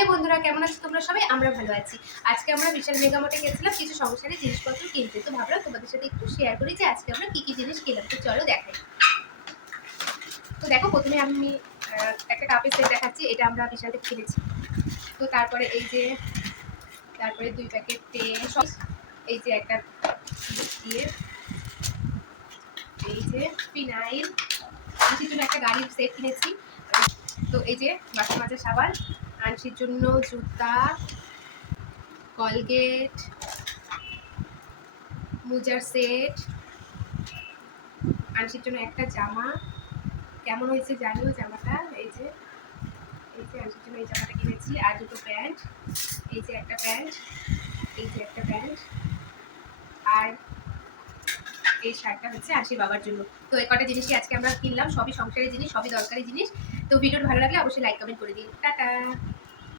Hello বন্ধুরা, কেমন আছো তোমরা সবাই? আমরা ভালো আছি। আজকে আমরা বিশাল মেগা মার্টে গেছিলাম কিছু সংসারের জিনিসপত্র কিনতে। তো ভাবলাম তোমাদের সাথে একটু শেয়ার করি যে আজকে আমরা কি কি জিনিস কিনলাম। তো চলো দেখাই। তো দেখো, প্রথমে আমি একটা কাপের সেট দেখাচ্ছি। এটা আমরা বিশাল থেকে কিনেছি। তো তারপরে এই যে, তারপরে 2 প্যাকেট তেল, এই যে একটা দিয়ে, এই যে ফিনাইল, আনসির জন্য একটা গাড়ির সেট কিনেছি। তো এই যে বাসন মাজার সাবান, আনসির জন্য জুতা, কলগেট, মোজার সেট, আনসির জন্য একটা জামা। কেমন হয়েছে জানিও জামাটা। এই যে আনসির জন্য এই জামাটা কিনেছি। আর দুটো প্যান্ট, এই যে একটা প্যান্ট, এই যে একটা প্যান্ট, আর এই শার্টটা হচ্ছে আনসির বাবার জন্য। তো এই কটা জিনিসই আজকে আমরা কিনলাম। সবই সংসারের জিনিস, সবই দরকারি জিনিস। তো ভিডিওটা ভালো লাগলে অবশ্যই লাইক কমেন্ট করে দিন। টাটা।